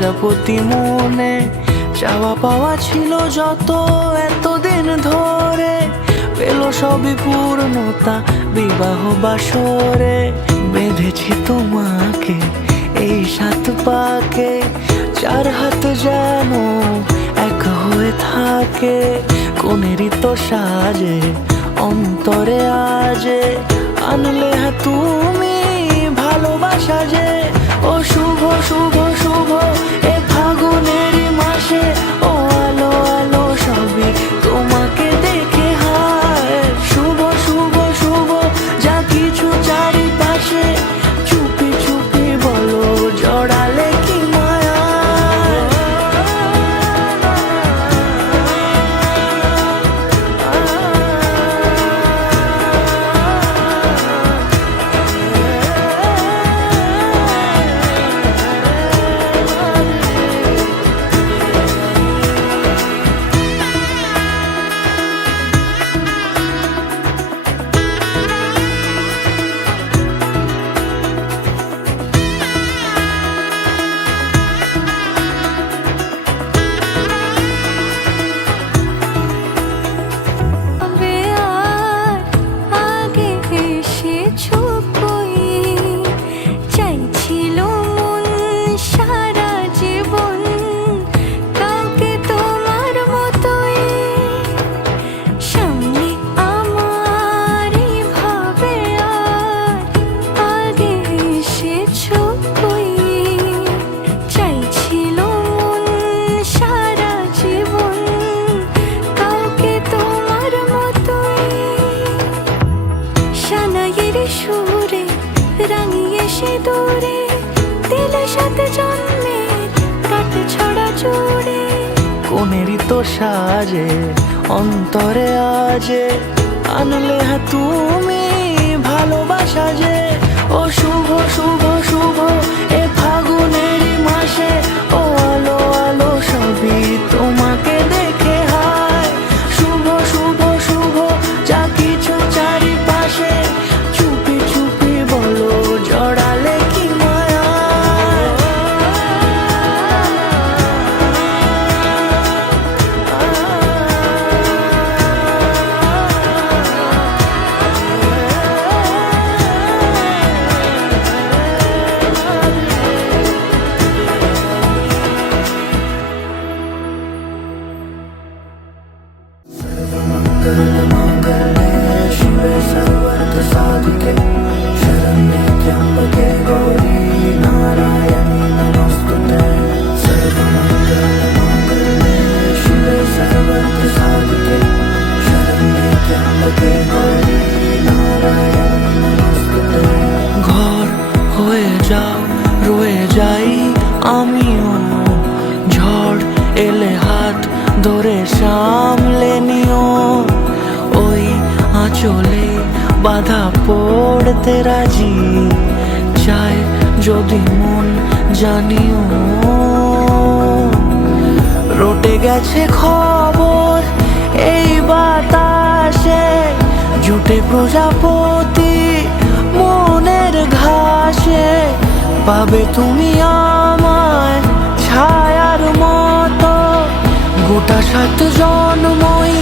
প্রজাপতি মনে চাওয়া পাওয়া ছিল যত এতদিন ধরে, পেল সবই পূর্ণতা বিবাহ বাসরে। বেঁধেছি তোমাকে এই 7 পাকে, 4 হাত যেন এক হয়ে থাকে। কোনেরই তো সাজে অন্তরে আজে, আনলে তুমি ভালোবাসা যে। ও শুভ শুভ শুভ এ ফাগুনেরই মাসে, ও আলো আলো সবই তোমাকে দেখে হায়। শুভ শুভ শুভ যা কিছু চারিপাশে, চুপি চুপি বলো জড়ালে কি মায়া। কোনেরই তো সাজে অন্তরে আজে, আনলে তুমি ভালোবাসা যে। ও শুভ শুভ শুভ এ ফাগুনেরই মাসে, ও আলো আলো সবই তোমাকে দেখে হায়। শুভ শুভ শুভ যা কিছু চারিপাশে, চুপি চুপি বলো জড়ালে কি মায়া। शिवे सर्वार्थ साधिके शरण्ये त्र्यंबके गौरी नारायणी नमोस्तुते। सर्वमंगलमांगल्ये शिवे सर्वार्थ साधिके शरण्ये त्र्यंबके गौरी नारायणी नमोस्तुते। ঘর হয়ে যাও রয়ে যাই আমিও, ঝড় এলে হাত ধরে সামলে নিও। ওই আঁচলে বাধা পড়তে রাজি, চাই যদি মন জানিও। রটে গেছে খবর এই বাতাসে, জুটে প্রজাপতি মনের ঘাসে। পাবে তুমি আমায় ছায়ার মতো, গোটা 7 জন্মই